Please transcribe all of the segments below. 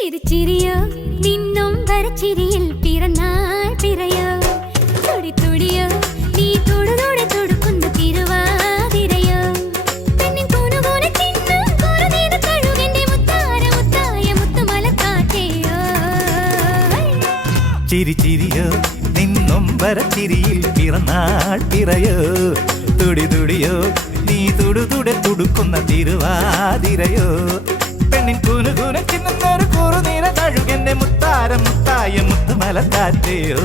ചിരിയോ? നിന്നും വരച്ചിരിയിൽ പിറന്നാൾ പിറയോ? തുടി തുടിയോ? നീ തൊടുതോടെ തൊടുക്കുന്ന തിരുവാതിരയോ? പെണ്ണിൻ കൂനുകൂന ചിന്നും കുറുനീത കഴുകന്റെ മുത്താര മുത്തായ മുത്തുമലക്കാറ്റയോ ചിരി ചിരിയോ? നിന്നും വരച്ചിരിയിൽ പിറന്നാൾ പിറയോ? തുടി തുടിയോ? നീ തുടുതുടെ തുടുക്കുന്ന തിരുവാതിരയോ? പെണ്ണിൻ കുനുകുന ചിന്നൊരു കുറുനീര കഴുകന്റെ മുത്താരം മുത്തായ മുത്തുമലക്കാറ്റയോ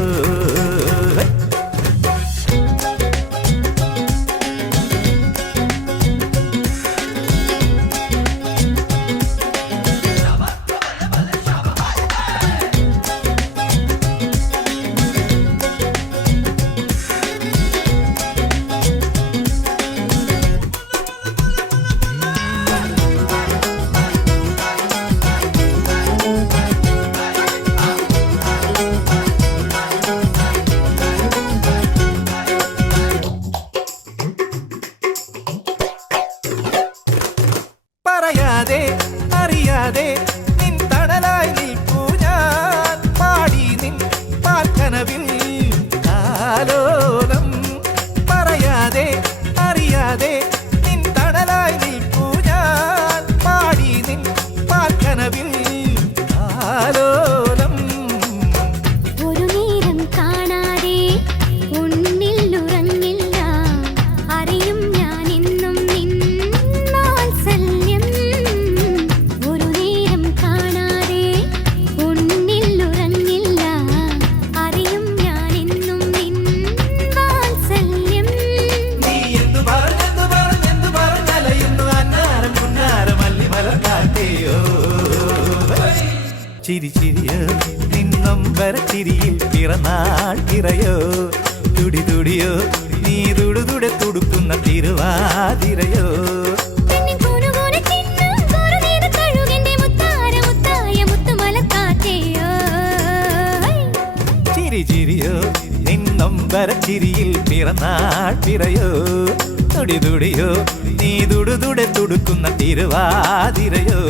പറയാതെ അറിയാതെ ചിരി ചിരിയോ? നിന്നും വരച്ചിരിയിൽ പിറന്നാൾ പിറയോ തുടി തുടിയോ? നീ തുടുതുടെ തുടുക്കുന്ന തിരുവാതിരയോ? ചിരിയോ? നിന്നും വരച്ചിരിയിൽ പിറന്നാൾ പിറയോ തുടി തുടിയോ? നീ തുടുതുടെ തുടുക്കുന്ന തിരുവാതിരയോ?